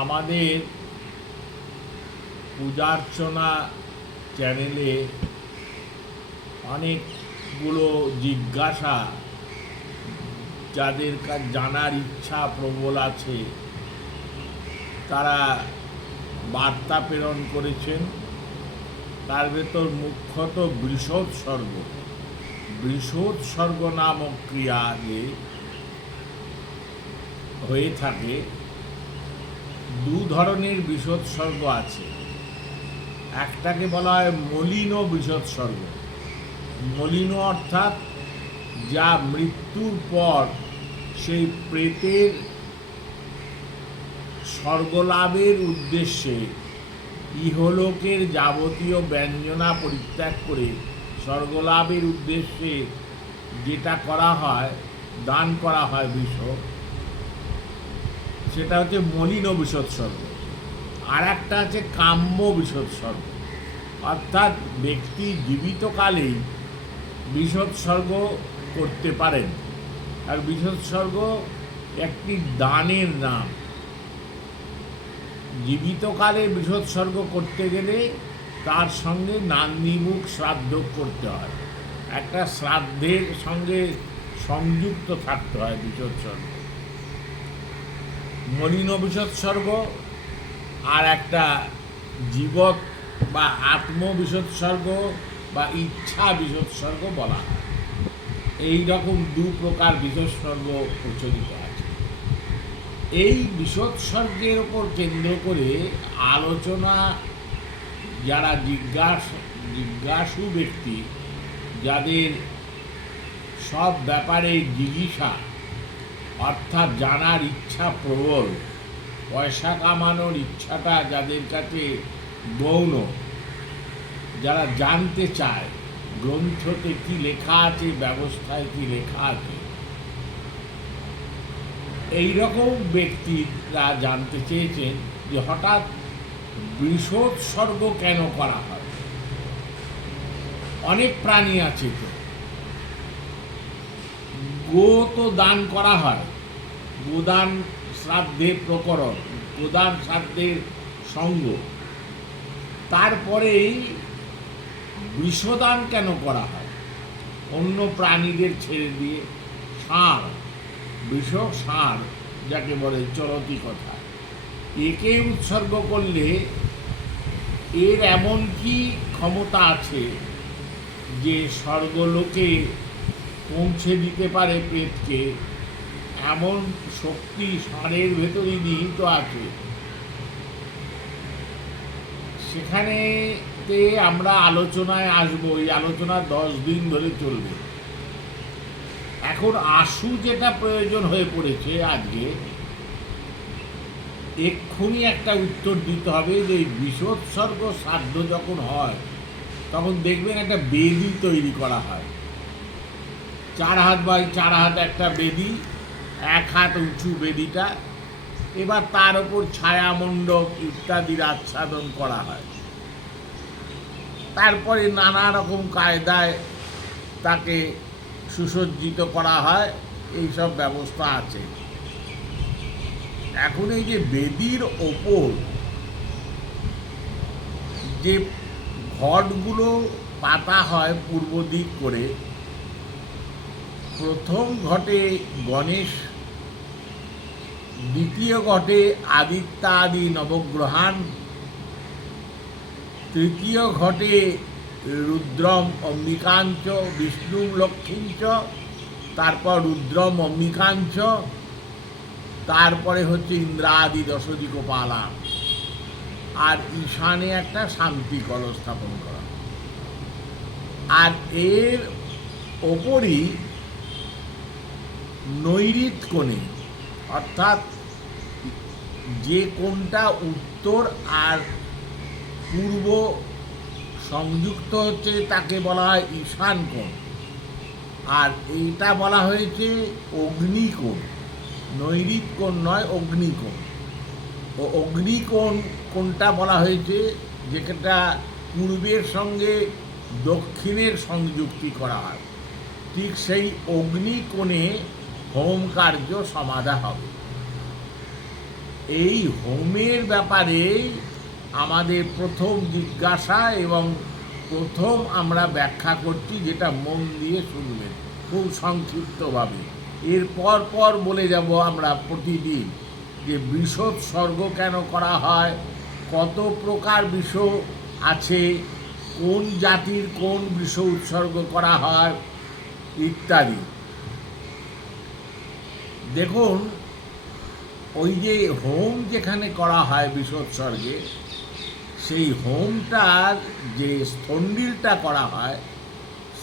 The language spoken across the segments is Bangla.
আমাদের পূজার্চনা চ্যানেলে অনেকগুলো জিজ্ঞাসা, যাদের জানার ইচ্ছা প্রবল আছে, তারা বার্তা প্রেরণ করেছেন। তার ভেতর মুখ্যত বৃষোৎসর্গ নামক ক্রিয়া যে হয়ে থাকে। দু ধরনের বৃষোৎসর্গ আছে। একটাকে বলা হয় মলিন বৃষোৎসর্গ। মলিন অর্থাৎ যা মৃত্যুর পর সেই প্রেতের স্বর্গলাভের উদ্দেশ্যে ইহলোকের যাবতীয় ব্যঞ্জনা পরিত্যাগ করে স্বর্গলাভের উদ্দেশ্যে যেটা করা হয়, দান করা হয় বিষ, সেটা হচ্ছে মলিন বৃষোৎসর্গ। আর একটা আছে কাম্য বৃষোৎসর্গ, অর্থাৎ ব্যক্তি জীবিতকালেই বৃষোৎসর্গ করতে পারেন। আর বৃষোৎসর্গ একটি দানের নাম। জীবিতকালে বৃষোৎসর্গ করতে গেলে তার সঙ্গে নান্দিমুখ শ্রাদ্ধ করতে হয়, একটা শ্রাদ্ধের সঙ্গে সংযুক্ত থাকতে হয় বৃষোৎসর্গ। মলিন বৃষোৎসর্গ আর একটা জীবৎ বা আত্মবিষোৎসর্গ বা ইচ্ছা বিষোৎসর্গ বলা হয়। এই রকম দু প্রকার বিষোৎসর্গ প্রচলিত আছে। এই বিষোৎসর্গের ওপর কেন্দ্র করে আলোচনা যারা জিজ্ঞাসু ব্যক্তি, যাদের সব ব্যাপারে জিজ্ঞাসা অর্থাৎ জানার ইচ্ছা প্রবল, পয়সা কামানোর ইচ্ছাটা যাদের কাছে গৌণ, যারা জানতে চায় গ্রন্থতে কি লেখা আছে, ব্যবস্থায় কি লেখা আছে, এই রকম ব্যক্তিরা জানতে চেয়েছেন যে হঠাৎ বৃষোৎসর্গ কেন করা হয়। অনেক প্রাণী আছে, তো গো তো দান করা হয়, গোদান শ্রাদ্ধের প্রকরণ, গোদান শ্রাদ্ধের সঙ্গ। তারপরেই বিষদান কেন করা হয় অন্য প্রাণীদের ছেড়ে দিয়ে? ষাঁড়, বিষ ষাঁড় যাকে বলে চলতি কথা, একে উৎসর্গ করলে এর এমন কি ক্ষমতা আছে যে স্বর্গলোকে পৌঁছে দিতে পারে প্রেতকে? এমন শক্তি ষাঁড়ের ভেতরই নিহিত আছে। সেখানেতে আমরা আলোচনায় আসবো। এই আলোচনা 10 দিন ধরে চলবে। এখন আশু যেটা প্রয়োজন হয়ে পড়েছে আজকে, এক্ষুনি একটা উত্তর দিতে হবে যে বিষোৎসর্গ শ্রাদ্ধ যখন হয় তখন দেখবেন একটা বেদি তৈরি করা হয়। 4 হাত বাই 4 হাত একটা বেদি, 1 হাত উঁচু বেদিটা। এবার তার উপর ছায়ামণ্ডপ ইত্যাদির আচ্ছাদন করা হয়। তারপরে নানা রকম কায়দায় তাকে সুসজ্জিত করা হয়। এইসব ব্যবস্থা আছে। এখন এই যে বেদির ওপর যে ঘটগুলো পাতা হয় পূর্ব দিক করে, প্রথম ঘটে গণেশ, দ্বিতীয় ঘটে আদিত্যাদি নবগ্রহান, তৃতীয় ঘটে রুদ্রম অম্বিকাঞ্চ বিষ্ণু লক্ষ্মীঞ্চ, তারপর রুদ্রম অম্বিকাঞ্চ, তারপরে হচ্ছে ইন্দ্রাদি দশদিকপালা, আর ঈশানে একটা শান্তি কলস স্থাপন করা। আর এর ওপরই নৈঋত কোণে, অর্থাৎ যে কোণটা উত্তর আর পূর্ব সংযুক্ত হচ্ছে তাকে বলা হয় ঈশান কোণ। আর এইটা বলা হয়েছে অগ্নিকোণ। নৈঋত কোণ নয়, অগ্নিকোণ। ও অগ্নিকোণ কোণটা বলা হয়েছে যেটা পূর্বের সঙ্গে দক্ষিণের সংযুক্তি করা হয়। ঠিক সেই অগ্নিকোণে হোম কার্য সমাধা হবে। এই হোমের ব্যাপারে আমাদের প্রথম জিজ্ঞাসা এবং প্রথম আমরা ব্যাখ্যা করছি, যেটা মন দিয়ে শুনবেন খুব সংক্ষিপ্তভাবে। এরপর পর বলে যাব আমরা প্রতিদিন যে বৃষোৎসর্গ কেন করা হয়, কত প্রকার বৃষ আছে, কোন জাতির কোন বৃষ উৎসর্গ করা হয় ইত্যাদি। দেখুন, ওই যে হোম যেখানে করা হয় বৃষোৎসর্গে, সেই হোমটার যে স্থন্ডিলটা করা হয়,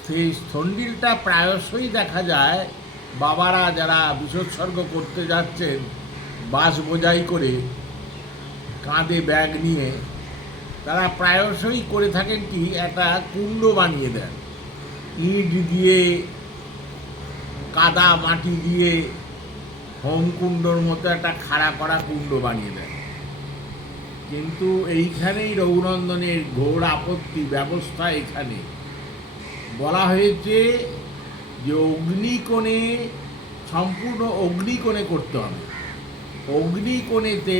সেই স্থন্ডিলটা প্রায়শই দেখা যায় বাবারা যারা বৃষোৎসর্গ করতে যাচ্ছেন বাস বোঝাই করে, কাঁধে ব্যাগ নিয়ে, তারা প্রায়শই করে থাকেন কি, একটা কুণ্ড বানিয়ে দেন, ইট দিয়ে কাদা মাটি দিয়ে হোমকুণ্ডর মতো একটা খাড়া করা কুণ্ড বানিয়ে দেন। কিন্তু এইখানেই রঘুনন্দনের ঘোর আপত্তি। ব্যবস্থা এখানে বলা হয়েছে যে অগ্নিকোণে, সম্পূর্ণ অগ্নিকোণে করতে হবে। অগ্নিকোণেতে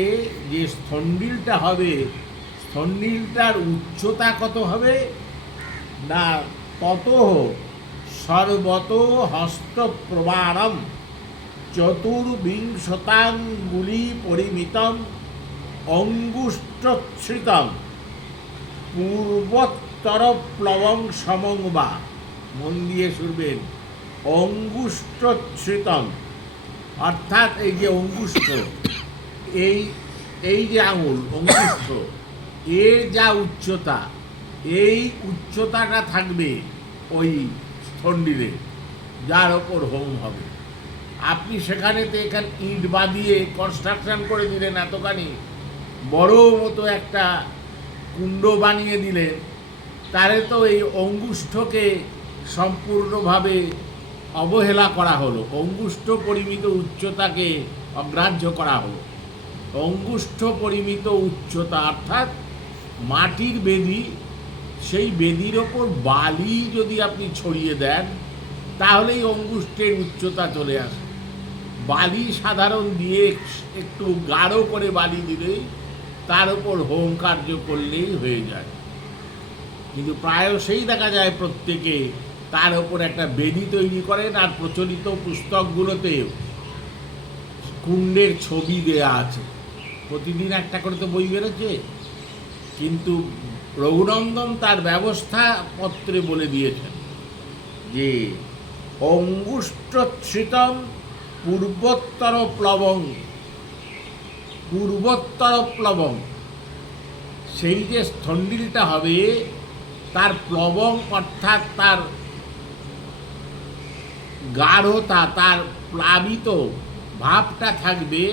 যে স্থন্ডিলটা হবে, স্থন্ডিলটার উচ্চতা কত হবে না, তত সর্বত হস্তপ্রবারম চতুর্বিংশতাঙ্গুলি পরিমিতম অঙ্গুষ্ঠচ্ছৃতম পূর্বোত্তর প্লবং সমং বা। মন দিয়ে শুনবেন, অঙ্গুষ্ঠচ্ছৃতম অর্থাৎ এই যে অঙ্গুষ্ঠ, এই যে আঙুল অঙ্গুষ্ঠ, এর যা উচ্চতা, এই উচ্চতাটা থাকবে ওই স্থন্ডিলে, যার ওপর হোম হবে। আপনি সেখানেতে এখানে ইট বাঁধিয়ে কনস্ট্রাকশন করে দিলেন, এতখানি বড় মতো একটা কুণ্ড বানিয়ে দিলেন, তারে তো এই অঙ্গুষ্ঠকে সম্পূর্ণভাবে অবহেলা করা হলো, অঙ্গুষ্ঠ পরিমিত উচ্চতাকে অগ্রাহ্য করা হলো। অঙ্গুষ্ঠ পরিমিত উচ্চতা অর্থাৎ মাটির বেদি, সেই বেদির ওপর বালি যদি আপনি ছড়িয়ে দেন, তাহলেই অঙ্গুষ্ঠের উচ্চতা চলে আসে। বালি সাধারণ দিয়ে একটু গাঢ় করে বালি দিলেই তার ওপর হোম কার্য করলেই হয়ে যায়। কিন্তু প্রায়শই দেখা যায় প্রত্যেকে তার ওপর একটা বেদি তৈরি করেন, আর প্রচলিত পুস্তকগুলোতে কুণ্ডের ছবি দেয়া আছে, প্রতিদিন একটা করে তো বই বেরোচ্ছে। কিন্তু রঘুনন্দন তার ব্যবস্থা পত্রে বলে দিয়েছেন যে অঙ্গুষ্ঠচ্ছৃতম পূর্বোত্তর প্লবং, পূর্বোত্তর প্লবং, সেই যে স্থন্ডিলটা হবে তার প্লবং অর্থাৎ তার গাঢ়তা, তার প্লাবিত ভাবটা থাকবে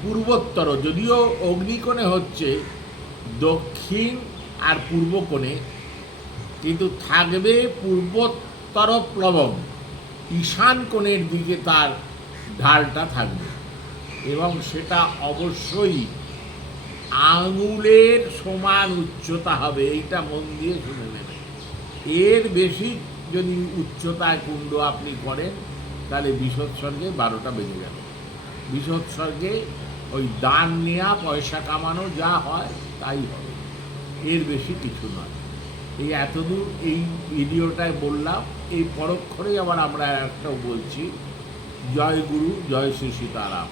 পূর্বোত্তর। যদিও অগ্নিকোণে হচ্ছে দক্ষিণ আর পূর্ব কোণে, কিন্তু থাকবে পূর্বোত্তর প্লবং, ঈশান কোণের দিকে তার ঢালটা থাকবে, এবং সেটা অবশ্যই আঙুলের সমান উচ্চতা হবে। এইটা মন দিয়ে শুনে নেবেন। এর বেশি যদি উচ্চতায় কুণ্ড আপনি করেন, তাহলে বৃষোৎসর্গে 12টা বেজে গেল। বৃষোৎসর্গে ওই দান নেওয়া, পয়সা কামানো যা হয় তাই হবে, এর বেশি কিছু নয়। এই এতদূর এই ভিডিওটায় বললাম। এই পরক্ষণেই আবার আমরা একটাও বলছি, জয় গুরু, জয় শ্রী সীতারাম।